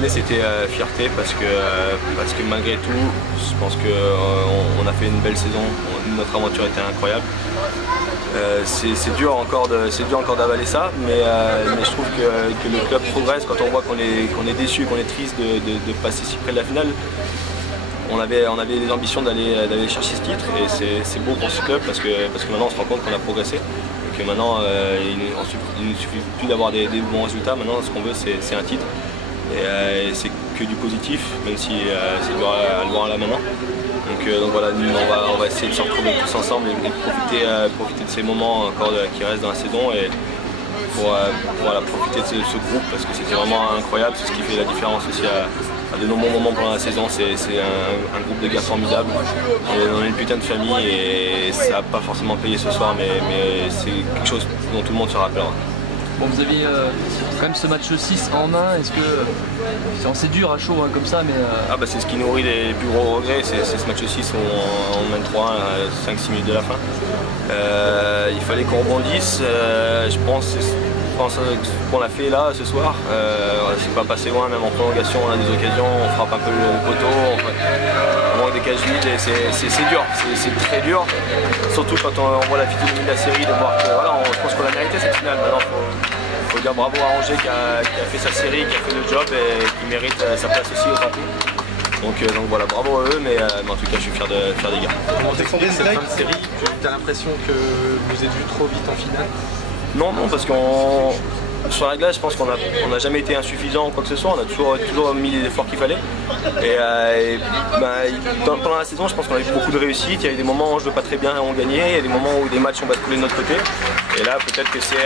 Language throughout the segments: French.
premier c'était fierté parce que malgré tout, je pense qu'on a fait une belle saison, notre aventure était incroyable. C'est dur encore d'avaler ça, mais je trouve que le club progresse quand on voit qu'on est déçu, qu'on est triste de passer si près de la finale. On avait des ambitions d'aller chercher ce titre et c'est beau pour ce club parce que maintenant on se rend compte qu'on a progressé et que maintenant il ne suffit plus d'avoir des bons résultats. Maintenant ce qu'on veut c'est un titre et c'est que du positif, même si c'est dur à le voir là maintenant. Donc voilà, nous, on va essayer de se retrouver tous ensemble et profiter de ces moments encore qui restent dans la saison et pour profiter de ce groupe parce que c'était vraiment incroyable, c'est ce qui fait la différence aussi à de nombreux moments pendant la saison. C'est un groupe de gars formidables, on est une putain de famille et ça n'a pas forcément payé ce soir mais c'est quelque chose dont tout le monde se rappellera. Bon, vous aviez quand même ce match 6 en main, est-ce que c'est dur à chaud hein, comme ça mais Ah bah c'est ce qui nourrit les plus gros regrets, c'est ce match 6 où on mène 3-1 à 5-6 minutes de la fin. Il fallait qu'on rebondisse, je pense qu'on l'a fait là ce soir, c'est pas passé loin, même en prolongation on a des occasions, on frappe un peu le poteau, on manque des cages vides et c'est dur, c'est très dur, surtout quand on voit la physionomie de la série, de voir que voilà, je pense qu'on a mérité cette finale. Maintenant faut dire bravo à Angers qui a fait sa série, qui a fait le job et qui mérite sa place aussi au partout. Donc voilà, bravo à eux, mais en tout cas je suis fier des gars. Comment t'expliques cette fin de série? Tu as l'impression que vous êtes vu trop vite en finale? Non, parce sur la glace, je pense qu'on n'a jamais été insuffisant ou quoi que ce soit, on a toujours mis les efforts qu'il fallait. Pendant la saison, je pense qu'on a eu beaucoup de réussite, il y a eu des moments où on ne jouait pas très bien et on gagnait, il y a des moments où des matchs ont basculé de notre côté. Et là, peut-être que c'est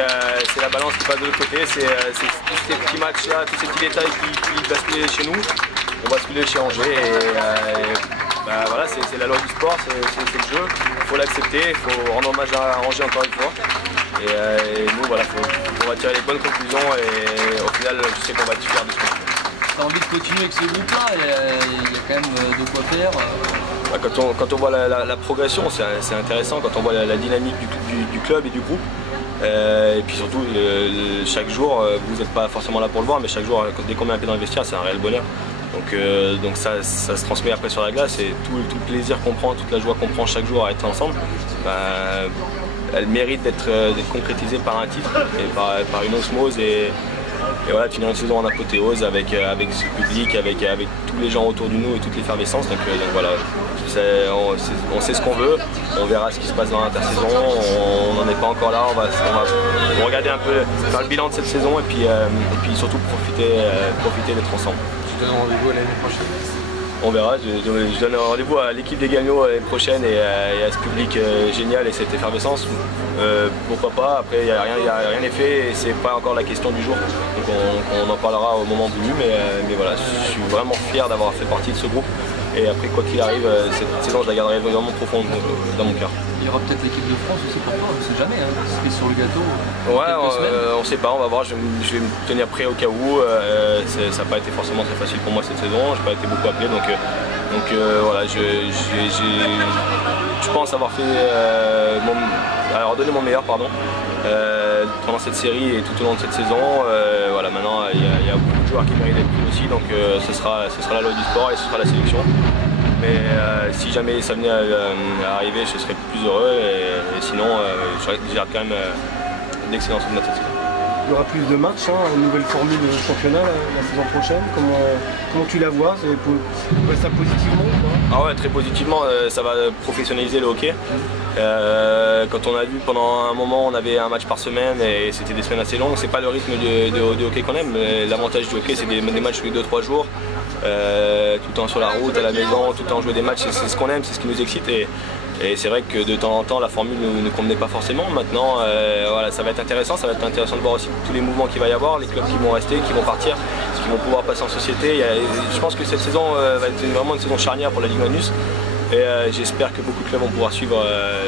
la balance qui passe de l'autre côté, c'est tous ces petits matchs là, tous ces petits détails qui basculent chez nous, on bascule chez Angers voilà, c'est la loi du sport, c'est le jeu, il faut l'accepter, il faut rendre hommage à Angers encore une fois. Et nous, voilà, on va tirer les bonnes conclusions et au final, je sais qu'on va être fiers de ce qu'on fait. Tu as envie de continuer avec ce groupe-là, il y a quand même de quoi faire. Quand on voit la progression, c'est intéressant, quand on voit la dynamique du club et du groupe. Et puis surtout, chaque jour, vous n'êtes pas forcément là pour le voir, mais chaque jour, dès qu'on met un pied dans le vestiaire, c'est un réel bonheur. Donc ça se transmet après sur la glace et tout le plaisir qu'on prend, toute la joie qu'on prend chaque jour à être ensemble, elle mérite d'être concrétisée par un titre et par une osmose et voilà, finir une saison en apothéose avec ce public, avec tous les gens autour de nous et toute l'effervescence. Donc voilà, on sait ce qu'on veut, on verra ce qui se passe dans l'intersaison, on n'en est pas encore là, on va regarder un peu, faire le bilan de cette saison et puis surtout profiter d'être ensemble. Tu donnes rendez-vous à l'année prochaine? On verra, je donne rendez-vous à l'équipe des Gagnots l'année prochaine et à ce public génial et cette effervescence. Pourquoi pas, après il n'y a rien n'est fait et c'est pas encore la question du jour. Donc on en parlera au moment voulu, mais voilà, je suis vraiment fier d'avoir fait partie de ce groupe. Et après quoi qu'il arrive, cette saison je la garderai vraiment profonde dans mon cœur. Il y aura peut-être l'équipe de France aussi pour toi, on ne sait jamais, hein, c'est sur le gâteau. Ouais, on ne sait pas, on va voir, je vais me tenir prêt au cas où. Ça n'a pas été forcément très facile pour moi cette saison, je n'ai pas été beaucoup appelé, donc voilà, je pense avoir fait donné mon meilleur pendant cette série et tout au long de cette saison. Voilà, maintenant il y a beaucoup de joueurs qui méritent d'être pris aussi, donc ce sera la loi du sport et ce sera la sélection. Mais si jamais ça venait à arriver, je serais plus heureux et sinon, j'ai quand même d'excellents souvenirs de cette saison. Il y aura plus de matchs, une nouvelle formule de championnat la saison prochaine. Comment tu la vois? Tu vois ça positivement ou pas? Ah ouais, très positivement, ça va professionnaliser le hockey. Quand on a vu pendant un moment, on avait un match par semaine et c'était des semaines assez longues. C'est pas le rythme de hockey qu'on aime. L'avantage du hockey, c'est des matchs tous les 2-3 jours. Tout le temps sur la route, à la maison, tout le temps jouer des matchs, c'est ce qu'on aime, c'est ce qui nous excite. Et c'est vrai que de temps en temps la formule ne convenait pas forcément. Maintenant voilà, ça va être intéressant de voir aussi tous les mouvements qu'il va y avoir, les clubs qui vont rester, qui vont partir, qui vont pouvoir passer en société. Je pense que cette saison va être vraiment une saison charnière pour la Ligue Magnus. Et j'espère que beaucoup de clubs vont pouvoir suivre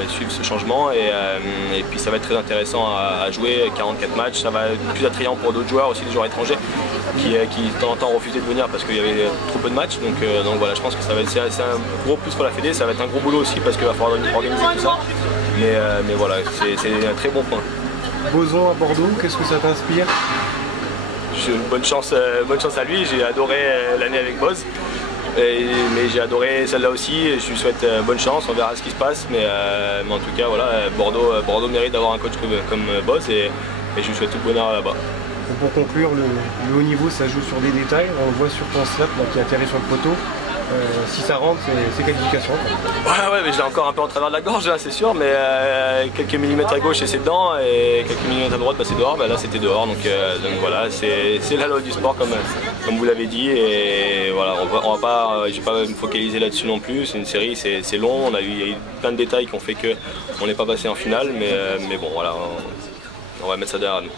ce changement et puis ça va être très intéressant à jouer, 44 matchs, ça va être plus attrayant pour d'autres joueurs, aussi des joueurs étrangers qui de temps en temps refusaient de venir parce qu'il y avait trop peu de matchs. Donc voilà, je pense que c'est un gros plus pour la Fédé, ça va être un gros boulot aussi parce qu'il va falloir organiser tout ça. Mais voilà, c'est un très bon point. Boson à Bordeaux, qu'est-ce que ça t'inspire? bonne chance à lui, j'ai adoré l'année avec Boz. Mais j'ai adoré celle-là aussi, et je lui souhaite bonne chance, on verra ce qui se passe, mais en tout cas voilà, Bordeaux mérite d'avoir un coach comme Boz et je lui souhaite tout le bonheur là-bas. Pour conclure, le haut niveau ça joue sur des détails, on le voit sur ton slap qui atterrit sur le poteau. Si ça rentre, c'est qualification. Ouais, mais je l'ai encore un peu en travers de la gorge, c'est sûr, mais quelques millimètres à gauche et c'est dedans, et quelques millimètres à droite, c'est dehors. Là, c'était dehors, donc voilà, c'est la loi du sport comme vous l'avez dit, et voilà, je vais pas me focaliser là-dessus non plus. C'est une série, c'est long, il y a eu plein de détails qui ont fait qu'on n'est pas passé en finale, mais bon, voilà, on va mettre ça derrière nous.